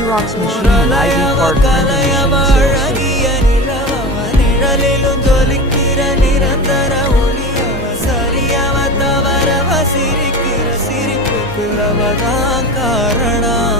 Xerox machine and ID card printer machine sales service. நிழலிலும் ஜொலிக்கிற நிரந்தர ஒளியவ சரியவ தவறவ சிரிக்கிற சிரிப்புக்கு அவதான் காரணம்.